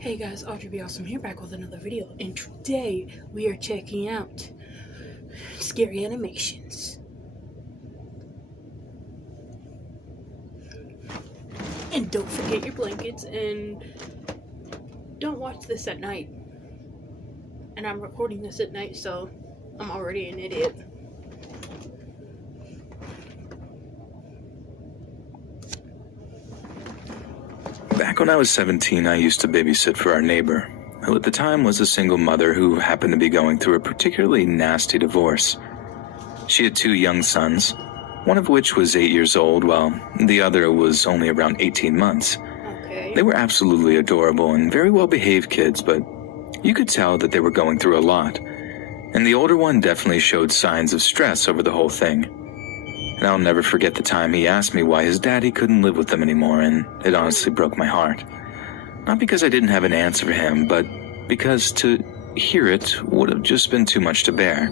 Hey guys, Audrey Be Awesome here, back with another video, and today we are checking out scary animations. And don't forget your blankets, and don't watch this at night. And I'm recording this at night, so I'm already an idiot. Back when I was 17, I used to babysit for our neighbor, who at the time was a single mother who happened to be going through a particularly nasty divorce. She had 2 young sons, one of which was 8 years old, while the other was only around 18 months. Okay. They were absolutely adorable and very well-behaved kids, but you could tell that they were going through a lot. And the older one definitely showed signs of stress over the whole thing. And I'll never forget the time he asked me why his daddy couldn't live with them anymore, and it honestly broke my heart. Not because I didn't have an answer for him, but because to hear it would have just been too much to bear.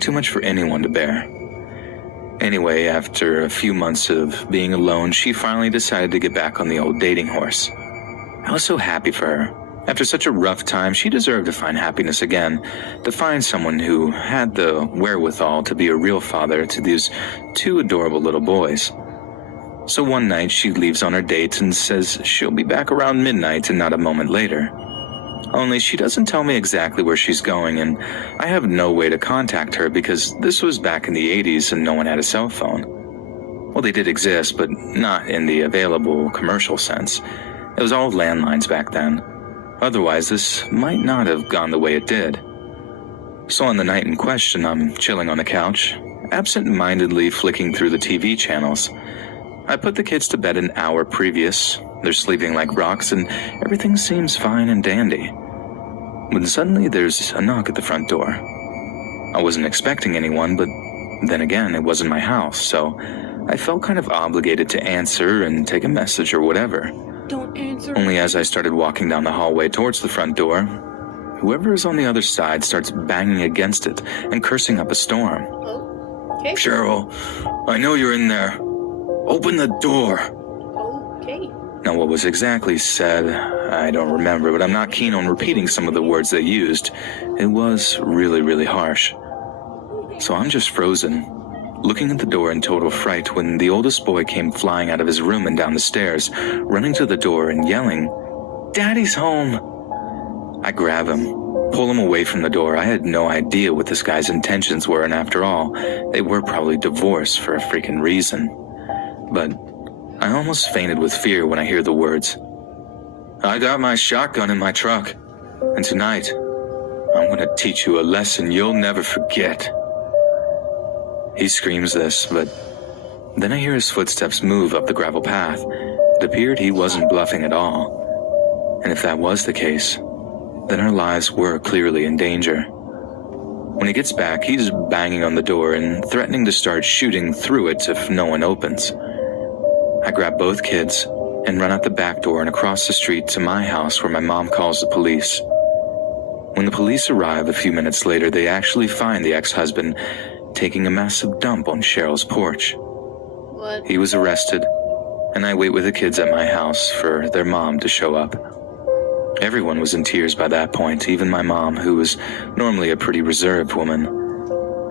Too much for anyone to bear. Anyway, after a few months of being alone, she finally decided to get back on the old dating horse. I was so happy for her. After such a rough time, she deserved to find happiness again, to find someone who had the wherewithal to be a real father to these 2 adorable little boys. So one night, she leaves on her date and says she'll be back around midnight and not a moment later. Only she doesn't tell me exactly where she's going, and I have no way to contact her because this was back in the 80s and no one had a cell phone. Well, they did exist, but not in the available commercial sense. It was all landlines back then. Otherwise, this might not have gone the way it did. So on the night in question, I'm chilling on the couch, absent-mindedly flicking through the TV channels. I put the kids to bed an hour previous. They're sleeping like rocks, and everything seems fine and dandy. When suddenly there's a knock at the front door. I wasn't expecting anyone, but then again, it wasn't my house, so I felt kind of obligated to answer and take a message or whatever. Don't answer. Only as I started walking down the hallway towards the front door, whoever is on the other side starts banging against it and cursing up a storm. Oh, okay. Cheryl, I know you're in there. Open the door. Okay. Now, what was exactly said, I don't remember, but I'm not keen on repeating some of the words they used. It was really, really harsh. So I'm just frozen, looking at the door in total fright when the oldest boy came flying out of his room and down the stairs, running to the door and yelling, "Daddy's home!" I grab him, pull him away from the door. I had no idea what this guy's intentions were, and after all, they were probably divorced for a freaking reason. But I almost fainted with fear when I hear the words, "I got my shotgun in my truck, and tonight, I'm gonna teach you a lesson you'll never forget." He screams this, but then I hear his footsteps move up the gravel path. It appeared he wasn't bluffing at all. And if that was the case, then our lives were clearly in danger. When he gets back, he's banging on the door and threatening to start shooting through it if no one opens. I grab both kids and run out the back door and across the street to my house where my mom calls the police. When the police arrive a few minutes later, they actually find the ex-husband taking a massive dump on Cheryl's porch. What? He was arrested, and I wait with the kids at my house for their mom to show up. Everyone was in tears by that point, even my mom, who was normally a pretty reserved woman.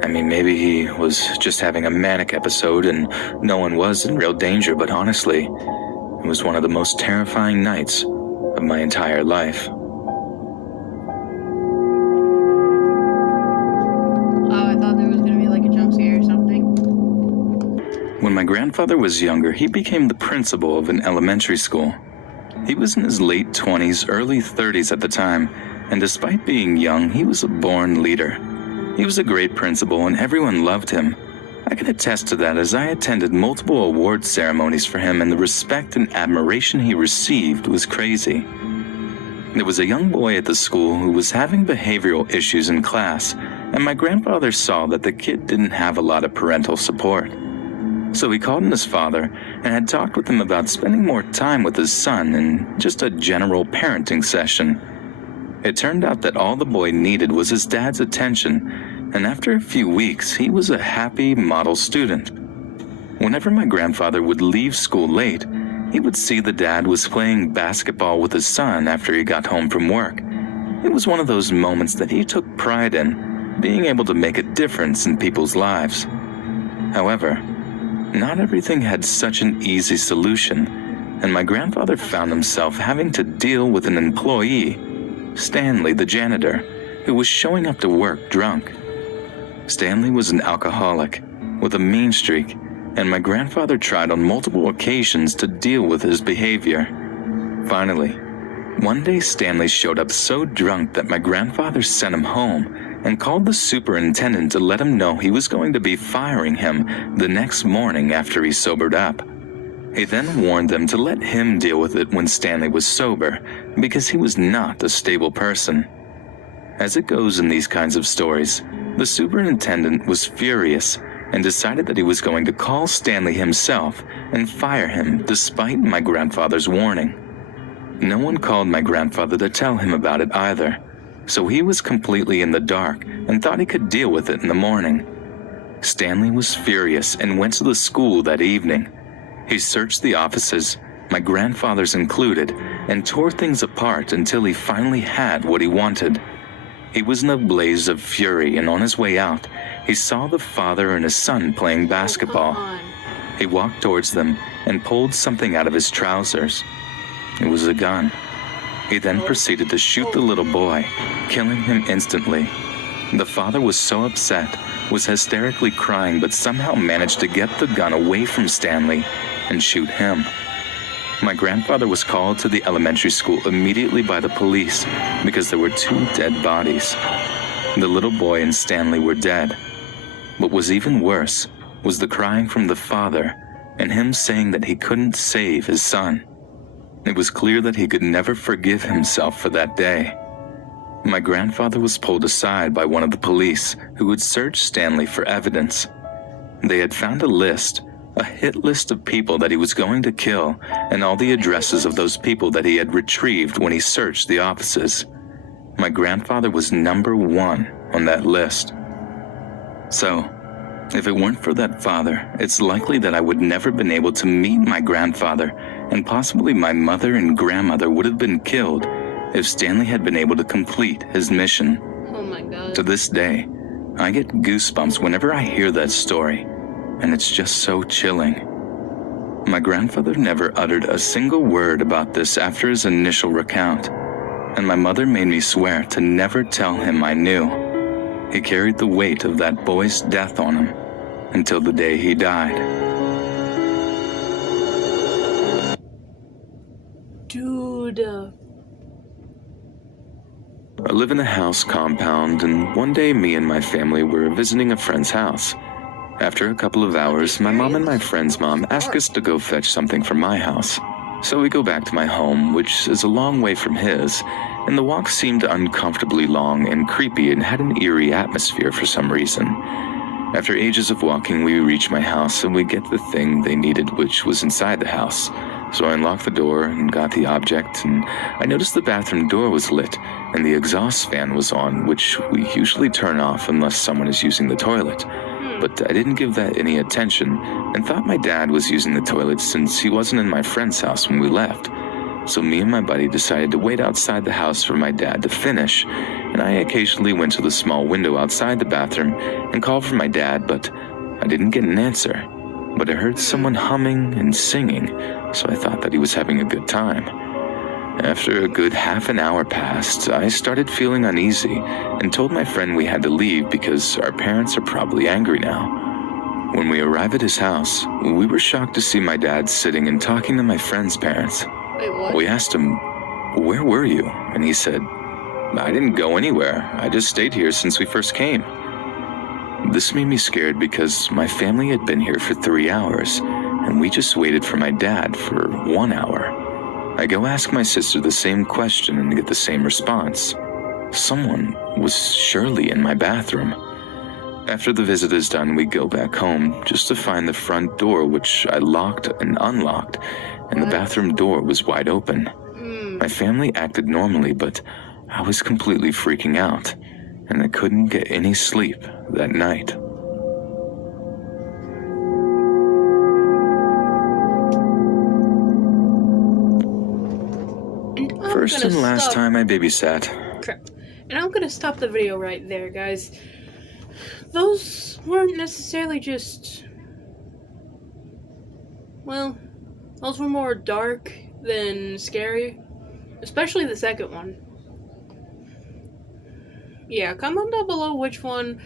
I mean, maybe he was just having a manic episode and no one was in real danger, but honestly, it was one of the most terrifying nights of my entire life. Oh, I thought there was gonna be like a jump scare or something. When my grandfather was younger, he became the principal of an elementary school. He was in his late 20s, early 30s at the time, and despite being young, he was a born leader. He was a great principal and everyone loved him. I can attest to that as I attended multiple award ceremonies for him, and the respect and admiration he received was crazy. There was a young boy at the school who was having behavioral issues in class, and my grandfather saw that the kid didn't have a lot of parental support. So he called in his father and had talked with him about spending more time with his son in just a general parenting session. It turned out that all the boy needed was his dad's attention, and after a few weeks, he was a happy model student. Whenever my grandfather would leave school late, he would see the dad was playing basketball with his son after he got home from work. It was one of those moments that he took pride in, being able to make a difference in people's lives. However, not everything had such an easy solution, and my grandfather found himself having to deal with an employee, Stanley the janitor, who was showing up to work drunk. Stanley was an alcoholic with a mean streak, and my grandfather tried on multiple occasions to deal with his behavior. Finally, one day Stanley showed up so drunk that my grandfather sent him home and called the superintendent to let him know he was going to be firing him the next morning after he sobered up. He then warned them to let him deal with it when Stanley was sober, because he was not a stable person. As it goes in these kinds of stories, the superintendent was furious and decided that he was going to call Stanley himself and fire him despite my grandfather's warning. No one called my grandfather to tell him about it either, so he was completely in the dark and thought he could deal with it in the morning. Stanley was furious and went to the school that evening. He searched the offices, my grandfather's included, and tore things apart until he finally had what he wanted. He was in a blaze of fury, and on his way out, he saw the father and his son playing basketball. He walked towards them and pulled something out of his trousers. It was a gun. He then proceeded to shoot the little boy, killing him instantly. The father was so upset, was hysterically crying, but somehow managed to get the gun away from Stanley and shoot him. My grandfather was called to the elementary school immediately by the police because there were 2 dead bodies. The little boy and Stanley were dead. What was even worse was the crying from the father and him saying that he couldn't save his son. It was clear that he could never forgive himself for that day. My grandfather was pulled aside by one of the police who had searched Stanley for evidence. They had found a hit list of people that he was going to kill, and all the addresses of those people that he had retrieved when he searched the offices. My grandfather was number 1 on that list. So, if it weren't for that father, it's likely that I would never been able to meet my grandfather, and possibly my mother and grandmother would have been killed if Stanley had been able to complete his mission. Oh my God. To this day, I get goosebumps whenever I hear that story, and it's just so chilling. My grandfather never uttered a single word about this after his initial recount, and my mother made me swear to never tell him I knew. He carried the weight of that boy's death on him until the day he died. Dude. I live in a house compound, and one day me and my family were visiting a friend's house. After a couple of hours, my mom and my friend's mom asked us to go fetch something from my house. So we go back to my home, which is a long way from his, and the walk seemed uncomfortably long and creepy and had an eerie atmosphere for some reason. After ages of walking, we reach my house and we get the thing they needed, which was inside the house. So I unlocked the door and got the object, and I noticed the bathroom door was lit and the exhaust fan was on, which we usually turn off unless someone is using the toilet. But I didn't give that any attention and thought my dad was using the toilet since he wasn't in my friend's house when we left. So me and my buddy decided to wait outside the house for my dad to finish, and I occasionally went to the small window outside the bathroom and called for my dad, but I didn't get an answer. But I heard someone humming and singing, so I thought that he was having a good time. After a good half an hour passed, I started feeling uneasy and told my friend we had to leave because our parents are probably angry now. When we arrived at his house, we were shocked to see my dad sitting and talking to my friend's parents. Wait, what? We asked him, "Where were you?" And he said, "I didn't go anywhere. I just stayed here since we first came." This made me scared because my family had been here for 3 hours, and we just waited for my dad for 1 hour. I go ask my sister the same question and get the same response. Someone was surely in my bathroom. After the visit is done, we go back home just to find the front door, which I locked and unlocked, and the bathroom door was wide open. My family acted normally, but I was completely freaking out, and I couldn't get any sleep that night. First and last time I babysat. Crap. And I'm gonna stop the video right there, guys. Those weren't necessarily just... Well, those were more dark than scary. Especially the second one. Yeah, comment down below which one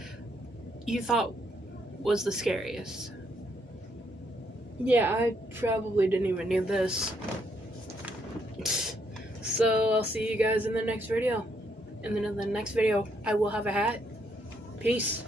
you thought was the scariest. Yeah, I probably didn't even need this. So, I'll see you guys in the next video. And then in the next video, I will have a hat. Peace.